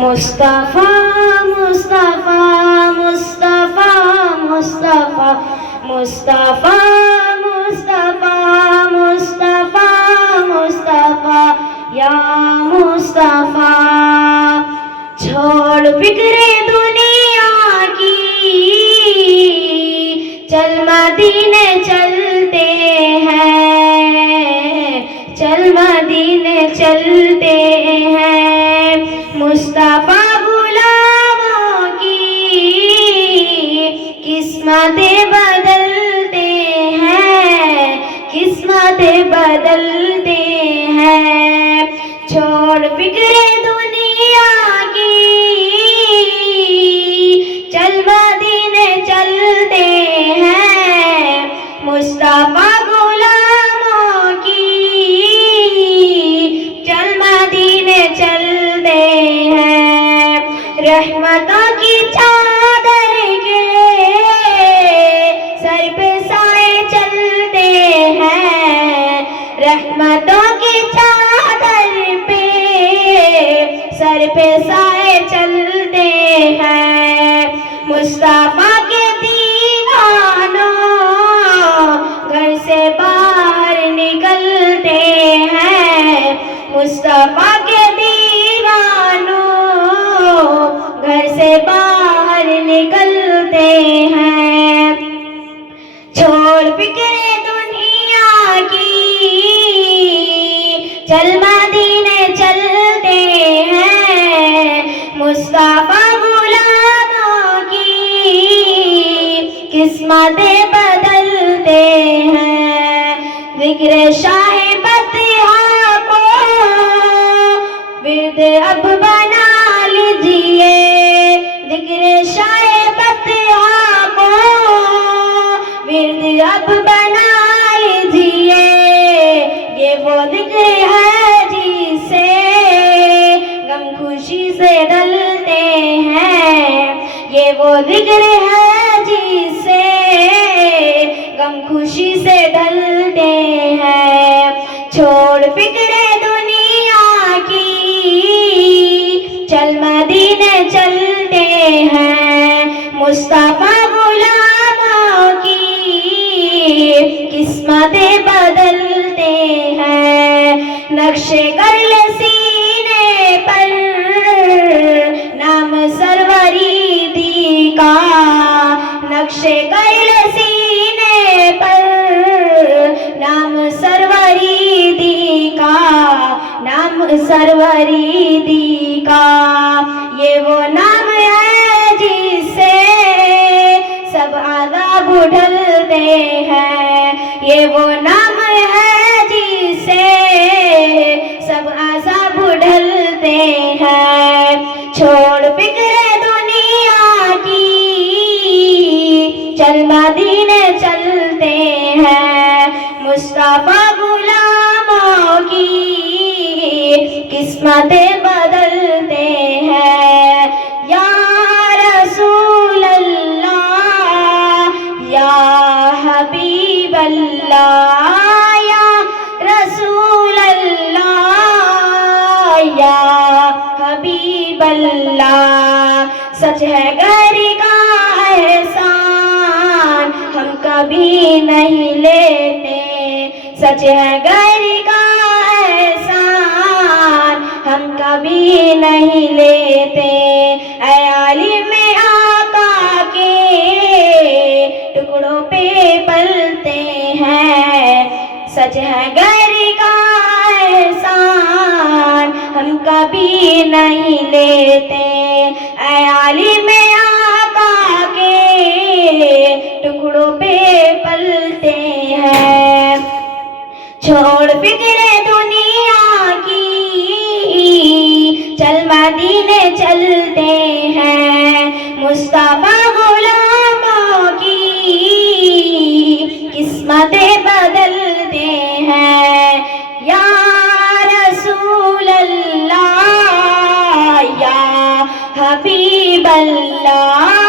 مصطفیٰ مصطفیٰ مصطفیٰ مصطفیٰ مصطفیٰ مصطفیٰ مصطفیٰ مصطفیٰ یا مصطفیٰ چھوڑ فکر دنیا کی چل مدینے چلتے ہیں، چل مدینے چلتے ہیں، مصطفیٰ غلاموں کی قسمتیں بدلتے ہیں، قسمتیں بدلتے ہیں، چھوڑ فکر دنیا کی چل مدینے چلتے ہیں، مصطفیٰ غلاموں کی چل مدینے چلتے ہیں، رحمتوں کی چادر کے سر پہ سائے چلتے ہیں، رحمتوں کی چادر پہ سر پہ سائے چلتے ہیں، مصطفیٰ کے دیوانوں گھر سے باہر نکلتے ہیں، مصطفیٰ کے دیوانوں گھر سے باہر نکلتے ہیں، چھوڑ فکر دنیا کی چل مدینے چلتے ہیں، مصطفیٰ غلاموں کی قسمتیں بدلتے ہیں، ذکر شاہ بطحا کو ورد اب بنا لیجئے، ذکر شاہ بطحا کو ورد اب بنا لیجئے، یہ وہ ذکر ہے جسے غم خوشی سے ڈلتے ہیں، یہ وہ ذکر ہے جسے غم خوشی سے ڈلتے ہیں، چھوڑ فکر دنیا کی چل مدینے چلتے ہیں، مصطفیٰ غلاموں کی قسمتیں بدلتے ہیں، نقش کر لے سینے پر نام سروریدی کا، نقش کر لے سینے پر نام سروریدی کا، نام سروریدی کا، یہ وہ نام ہے جس سے سب عذاب ڈھلتے ہیں، یہ وہ نام ہے جس سے سب عذاب ڈھلتے ہیں، چھوڑ فکر دنیا کی چل مدینے چلتے ہیں، مصطفیٰ غلاموں کی قسمتیں بدلتے ہیں، یا رسول اللہ یا حبیب اللہ یا رسول اللہ یا حبیب اللہ، سچ ہے گھر کا احسان ہم کبھی نہیں لیتے، سچ ہے گھر کا احسان ہم کبھی نہیں لیتے، اے عالم آقا کے ٹکڑوں پہ پلتے ہیں، سچ ہے گھر کا احسان ہم کبھی نہیں لیتے، اے عالم آقا کے ٹکڑوں پہ پلتے ہیں، چھوڑ فکر دنیا کی چل مدینے چلتے ہیں، مصطفیٰ غلاموں کی قسمتیں بدلتے ہیں، یا رسول اللہ یا حبیب اللہ